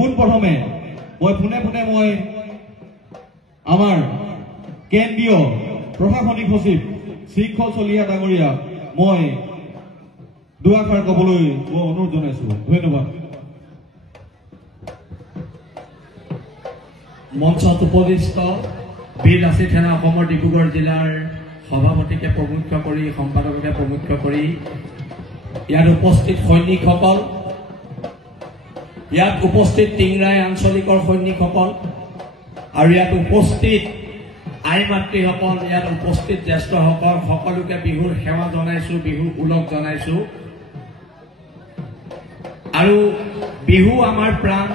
পোনপ্ৰথমে মই পোনে পোনে মই আমাৰ কেন্দ্ৰীয় প্ৰশাসনিক সচিব শৃংখল চলিহা ডাঙৰীয়া মই দুআষাৰ ক'বলৈ মই অনুৰোধ জনাইছো। ধন্যবাদ। মঞ্চত উপবিষ্ট বীৰ লাচিত সেনা অসমৰ ডিব্ৰুগড় জিলাৰ সভাপতিকে প্ৰমুখ্য কৰি সম্পাদককে প্ৰমুখ্য কৰি ইয়াত উপস্থিত সৈনিকসকল, ইয়াত উপস্থিত টিংৰাই আঞ্চলিকৰ সৈনিকসকল আৰু ইয়াত উপস্থিত আই মাতৃসকল, ইয়াত উপস্থিত জ্যেষ্ঠসকল সকলোকে বিহুৰ সেৱা জনাইছো, বিহুৰ ওলগ জনাইছো। আৰু বিহু আমাৰ প্ৰাণ,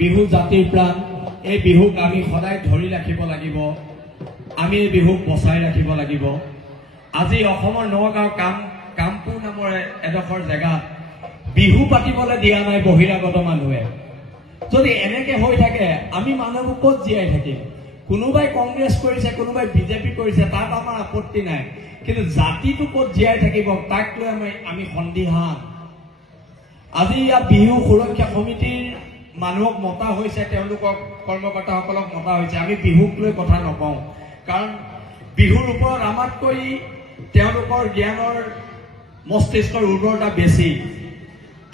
বিহু জাতিৰ প্ৰাণ। এই বিহুক আমি সদায় ধৰি ৰাখিব লাগিব, আমি এই বিহুক বচাই ৰাখিব লাগিব। আজি অসমৰ নগাঁও কামপুৰ নামৰ এডোখৰ জেগাত বিহু পাতিবলৈ দিয়া নাই বহিৰাগত মানুহে। যদি এনেকে হৈ থাকে আমি মানুহবোৰ ক'ত জীয়াই থাকিম? কোনোবাই কংগ্ৰেছ কৰিছে, কোনোবাই বিজেপি কৰিছে, তাত আমাৰ আপত্তি নাই, কিন্তু জাতিটো ক'ত জীয়াই থাকিব তাক লৈ আমি সন্দিহান। আজি ইয়াত বিহু সুৰক্ষা সমিতিৰ মানুহক মতা হৈছে, তেওঁলোকক কৰ্মকৰ্তাসকলক মতা হৈছে। আমি বিহুক লৈ কথা নকওঁ, কাৰণ বিহুৰ ওপৰত আমাতকৈ তেওঁলোকৰ জ্ঞানৰ মস্তিষ্কৰ উৰ্বৰতা বেছি।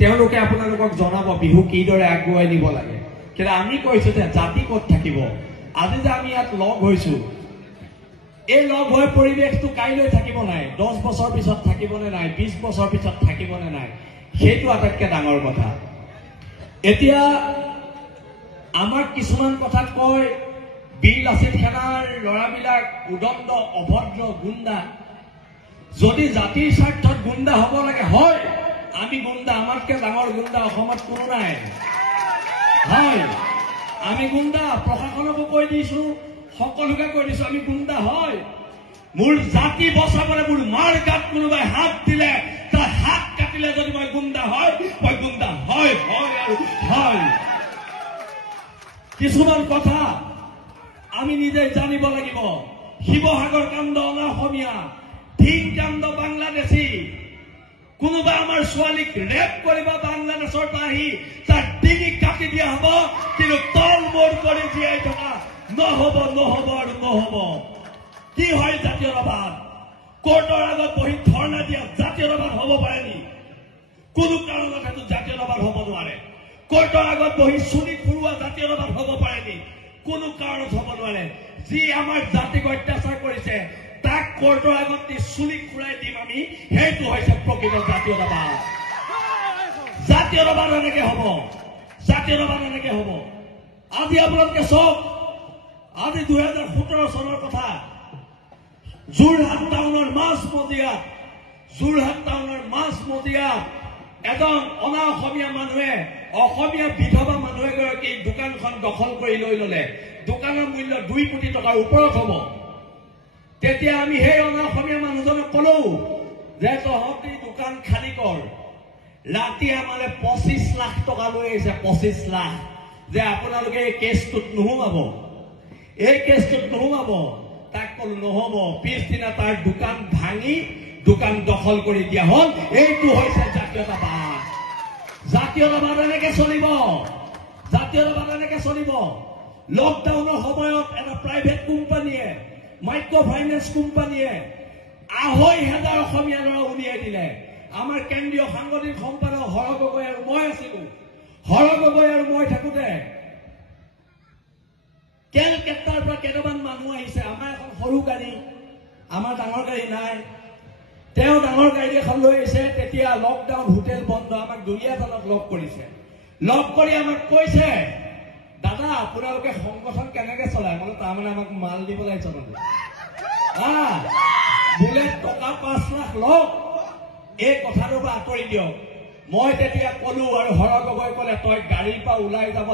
তেওঁলোকে আপোনালোকক জনাব বিহু কিদৰে আগুৱাই নিব লাগে। কিন্তু আমি কৈছো যে জাতি ক'ত থাকিব? আজি যে আমি ইয়াত লগ হৈছো, এই লগ হোৱাৰ পৰিৱেশটো কাইলৈ থাকিব নাই, 10 বছৰ পিছত থাকিবনে নাই, 20 বছৰ পিছত থাকিবনে নাই, সেইটো আটাইতকৈ ডাঙৰ কথা। এতিয়া আমাৰ কিছুমান কথাত কয় বীৰ লাচিত সেনাৰ ল'ৰাবিলাক উদণ্ড অভদ্ৰ গুণ্ডা। যদি জাতিৰ স্বাৰ্থত গুণ্ডা হ'ব লাগে হয়, আমি গুণ্ডা, আমাতকৈ ডাঙৰ গুণ্ডা অসমত কোনো নাই। হয়, আমি গুণ্ডা, প্ৰশাসনকো কৈ দিছো, সকলোকে কৈ দিছো আমি গুণ্ডা। হয়, মোৰ জাতি বচাবলৈ মোৰ মাৰ গাত কোনোবাই হাত দিলে, তাৰ হাত কাটিলে যদি মই গুণ্ডা হয়, মই গুণ্ডা। হয় হয় আৰু হয়। কিছুমান কথা আমি নিজে জানিব লাগিব। শিৱসাগৰ কাণ্ড অনা অসমীয়া, ধিং কাণ্ড বাংলাদেশী। কোনোবা আমাৰ ছোৱালীক ৰেপ কৰিব বাংলাদেশৰ পৰা আহি তাৰ ডিঙি কাটি দিয়া হ'ব, কিন্তু তল মূৰ কৰি জীয়াই থকা নহ'ব, নহ'ব আৰু নহ'ব। কি হয় জাতীয়তাবাদ? কোৰ্টৰ আগত বহি ধৰ্ণা দিয়া জাতীয়তাবাদ হ'ব পাৰে নি? কোনো কাৰণত সেইটো জাতীয়তাবাদ হ'ব নোৱাৰে। কোৰ্টৰ আগত বহি চুলি ফুৰোৱা জাতীয়তাবাদ হ'ব পাৰে নি? কোনো কাৰণত হ'ব নোৱাৰে। যি আমাৰ জাতিক অত্যাচাৰ কৰিছে তাক কোৰ্টৰ আগত নি চুলি ফুৰাই দিম আমি, সেইটো হৈছে প্ৰকৃত জাতীয়তাবাদ। জাতীয়তাবাদ এনেকে হ'ব, জাতীয়তাবাদ এনেকে হ'ব। আজি আপোনালোকে চাওক, আজি 2017 চনৰ কথা, যোৰহাট টাউনৰ মাজমজিয়াত এজন অনা অসমীয়া মানুহে, অসমীয়া বিধৱা মানুহ এগৰাকী দোকানখন দখল কৰি লৈ ললে। দোকানৰ মূল্য 2 কোটি টকাৰ ওপৰত হ'ব। তেতিয়া আমি সেই অনা অসমীয়া মানুহজনক কলো যে তহঁতি দোকান খালী কৰ। ৰাতি আমালে 25 লাখ টকা লৈ আহিছে, 25 লাখ, যে আপোনালোকে এই কেছটোত নোসোমাব, এই কেছটোত নোসোমাব। তাক কলো নহ'ব। পিছদিনা তাৰ দোকান ভাঙি দোকান দখল কৰি দিয়া হ'ল। এইটো হৈছে জাতীয়তাবাদ। জাতীয়তাবাদ এনেকে চলিব, জাতীয়তাবাদ এনেকে চলিব। লকডাউনৰ সময়ত এটা প্ৰাইভেট কোম্পানীয়ে, মাইক্ৰ ফাইনেন্স কোম্পানীয়ে 2,500 অসমীয়া ল'ৰা উলিয়াই দিলে। আমাৰ কেন্দ্ৰীয় সাংগঠনিক সম্পাদক হৰ গগৈ আৰু মই আছিলো। হৰ গগৈ আৰু মই থাকোতে কেলকাতাৰ পৰা কেইটামান মানুহ আহিছে। আমাৰ এখন সৰু গাড়ী, আমাৰ ডাঙৰ গাড়ী নাই। তেওঁ ডাঙৰ গাড়ী এখন লৈ আহিছে। তেতিয়া লকডাউন, হোটেল বন্ধ, আমাক দুলীয়াজানত লগ কৰিছে। লগ কৰি আমাক কৈছে, দাদা আপোনালোকে সংগঠন কেনেকে চলায়? মানে তাৰমানে আমাক মাল দিবলৈ চলাব বোলে, টকা 5 লাখ লওক, এই কথাটোৰ পৰা আঁতৰি দিয়ক। মই তেতিয়া কলো আৰু হৰ গগৈ কলে, তই গাড়ীৰ পৰা ওলাই যাব